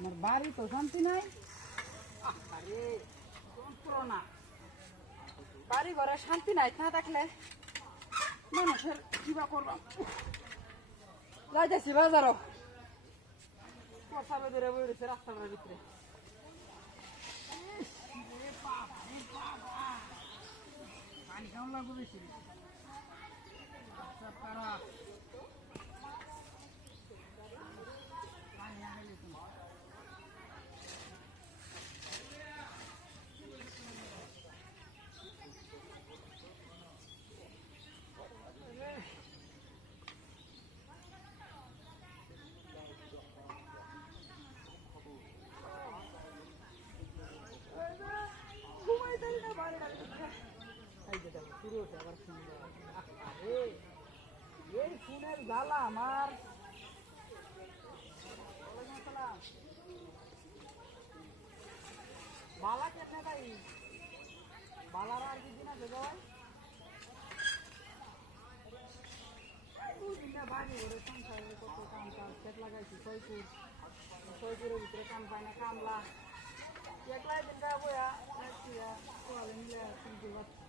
আমার বাড়ি তো শান্তি নাই। আরে যন্ত্রণা বাড়ি ঘরে শান্তি নাই, না থাকলে মানুষের কিবা করলাম যাইতেছি বাজারও। পয়সা বেঁধে বইরেছে রাস্তাটার ভিতরে। পানি কেমন লাগবে বেশি সব করা পানি আনে দিত না। ঘুমাইতেই না বারোটার দিকে। এই যে এই ফোনের জ্বালা আমার। বালা কেমনে ভাই বালার আর কি কত কাম কাজ খেত লাগাইছি ছয়পুরের ভিতরে কাম পায় না, কামলা। একলাই দিনটা বয়া কোয়ালে মিলে শুনতে পাচ্ছি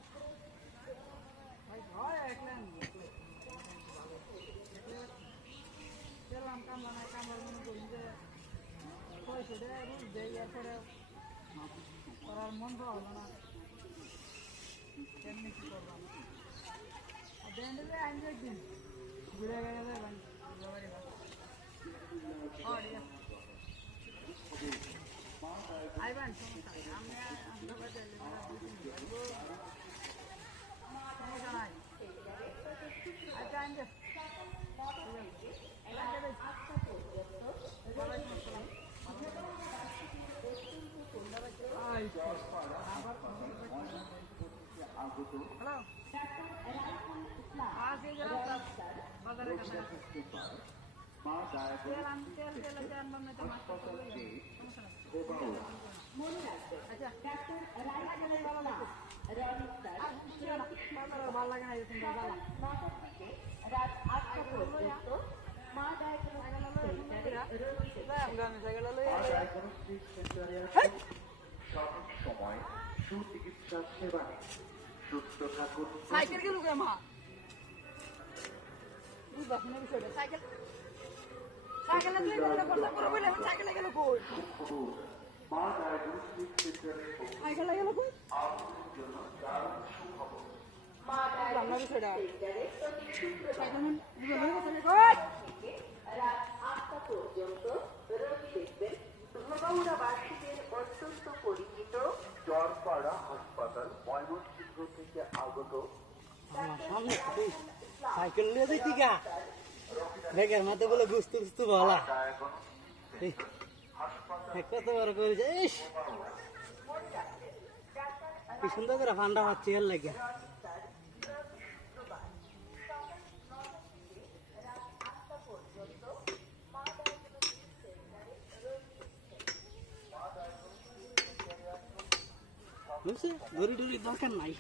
ভাই হয় একলাই আমি একলাই গেলাম কামলা না কামলার মনে করি যে পয়সা দেয় দেয় এরপরে করার মন হলো না কেমনি কি করলাম আর যে একদিন ঘুরে গেলে তেল আনবাম না তো মাছ টাছ করব না। সমস্যা নাই আচ্ছা ভালো লাগে ভালো লাগে না এরকম জ্বালা সঠিক সময় সুচিকিৎসা সেবা সুস্থ থাকুন সাইকেল গেল মা সাইকেল সাইকেলে তুই সাইকেলে গেল কই? মা ডায়াগনস্টিক সেন্টারের পক্ষ সাইকেলে গেল কই? জন্য দারুণ সুখবর বুঝলাম না বিষয়টা সাইকেল মান বুঝলাম চরপাড়া হাসপাতাল, ময়মনসিংহ থেকে আগত। সাইকেল নিয়ে যাইতি গা ব্যাগের মাথায় বলে গুস্তু গুস্তু বলা কত বড় করেছে কি সুন্দর করে ফান্ডা পাচ্ছি এর লাগে। বুঝছে গড়ি টড়ি দরকার নাই।